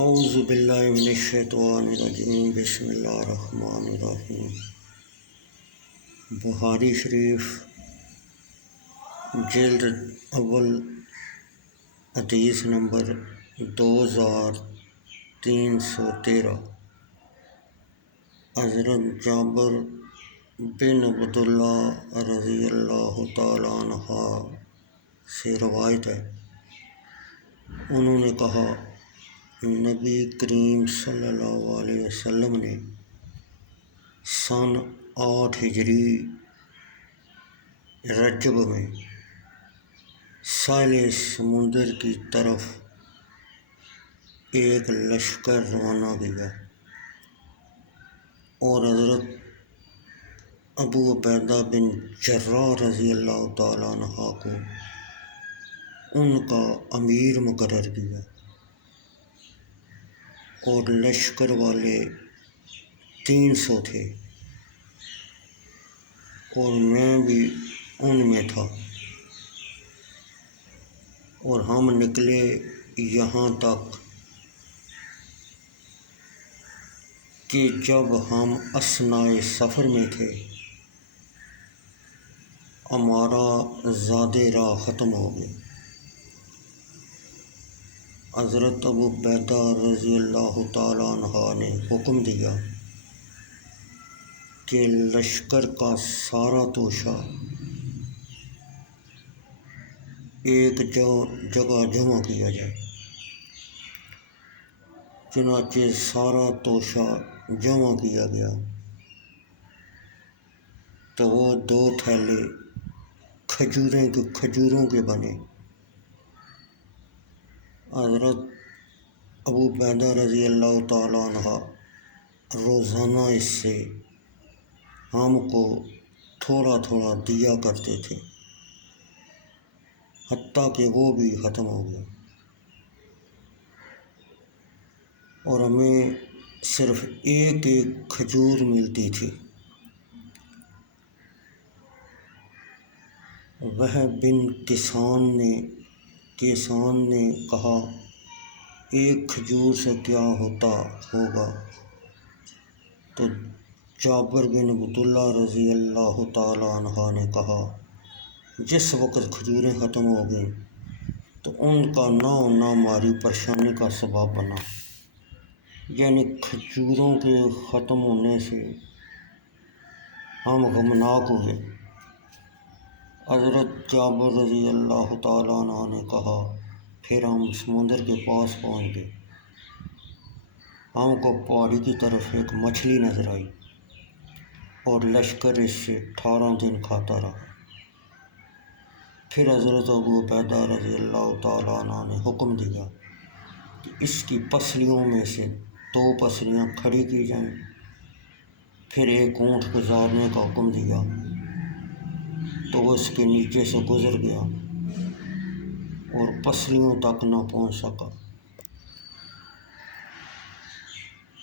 اعوذ باللہ من الشیطان الرجیم بسم اللہ الرحمن الرحیم۔ بخاری شریف جلد اول حدیث نمبر 2313۔ حضرت جابر بن عبداللہ رضی اللہ تعالیٰ عنہ سے روایت ہے، انہوں نے کہا، نبی کریم صلی اللہ علیہ وسلم نے سن 8 ہجری رجب میں ساحل سمندر کی طرف ایک لشکر روانہ کیا اور حضرت ابو عبیدہ بن جراح رضی اللہ تعالیٰ عنہ کو ان کا امیر مقرر کیا، اور لشکر والے 300 تھے اور میں بھی ان میں تھا، اور ہم نکلے یہاں تک کہ جب ہم اثنائے سفر میں تھے ہمارا زاد راہ ختم ہو گیا۔ حضرت ابو عبیدہ رضی اللہ تعالیٰ عنہ نے حکم دیا کہ لشکر کا سارا توشہ ایک جگہ جمع کیا جائے۔ چنانچہ سارا توشہ جمع کیا گیا تو وہ 2 تھیلے کھجوروں کے بنے۔ حضرت ابو عبیدہ رضی اللہ تعالیٰ عنہ روزانہ اس سے ہم کو تھوڑا تھوڑا دیا کرتے تھے، حتیٰ کہ وہ بھی ختم ہو گیا اور ہمیں صرف ایک کھجور ملتی تھی۔ وہ بن کسان نے کہا، ایک کھجور سے کیا ہوتا ہوگا؟ تو جابر بن عبداللہ رضی اللہ تعالیٰ عنہ نے کہا، جس وقت کھجوریں ختم ہو گئیں تو ان کا نہ ہونا ہماری پریشانی کا سبب بنا، یعنی کھجوروں کے ختم ہونے سے ہم غمناک ہوئے۔ حضرت جابر رضی اللہ تعالیٰ عنہ نے کہا، پھر ہم سمندر کے پاس پہنچ گئے۔ ہم کو پہاڑی کی طرف ایک مچھلی نظر آئی اور لشکر اس سے 18 دن کھاتا رہا۔ پھر حضرت ابو عبیدہ رضی اللہ تعالیٰ عنہ نے حکم دیا کہ اس کی پسلیوں میں سے 2 پسلیاں کھڑی کی جائیں۔ پھر ایک اونٹ گزارنے کا حکم دیا تو وہ اس کے نیچے سے گزر گیا اور پسلیوں تک نہ پہنچ سکا۔